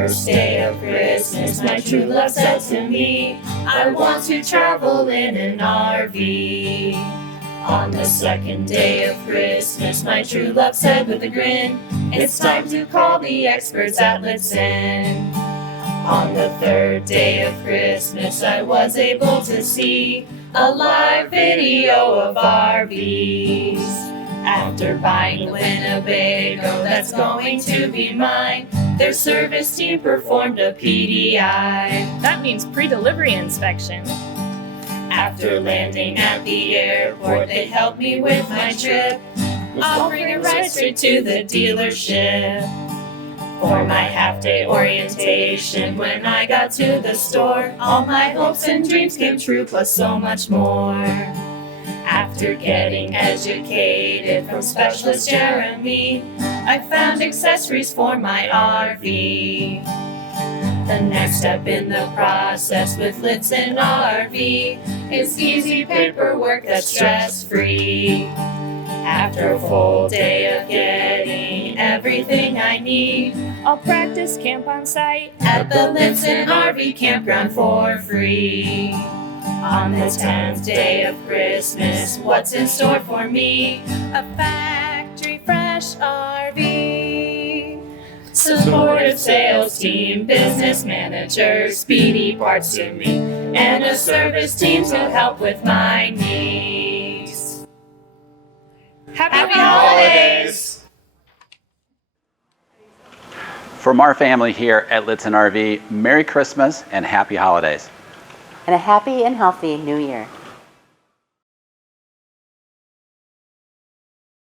first day of Christmas, my true love said to me, I want to travel in an RV. On the second day of Christmas, my true love said with a grin, it's time to call the experts at Lichtsinn. On the third day of Christmas, I was able to see a live video of RVs. After buying the Winnebago that's going to be mine, their service team performed a PDI. That means pre-delivery inspection. After landing at the airport, they helped me with my trip, offering it right straight to the dealership. For my half-day orientation, when I got to the store, all my hopes and dreams came true, plus so much more. After getting educated from specialist Jeremy, I found accessories for my RV. The next step in the process with Lichtsinn RV is easy paperwork that's stress-free. After a full day of getting everything I need, I'll practice camp on site at the Lichtsinn RV campground for free. On the 10th day of Christmas, what's in store for me? A factory fresh RV. Supportive sales team, business manager, speedy parts to me, and a service team to help with my needs. Happy holidays! From our family here at Lichtsinn RV, Merry Christmas and Happy Holidays. And a happy and healthy New Year.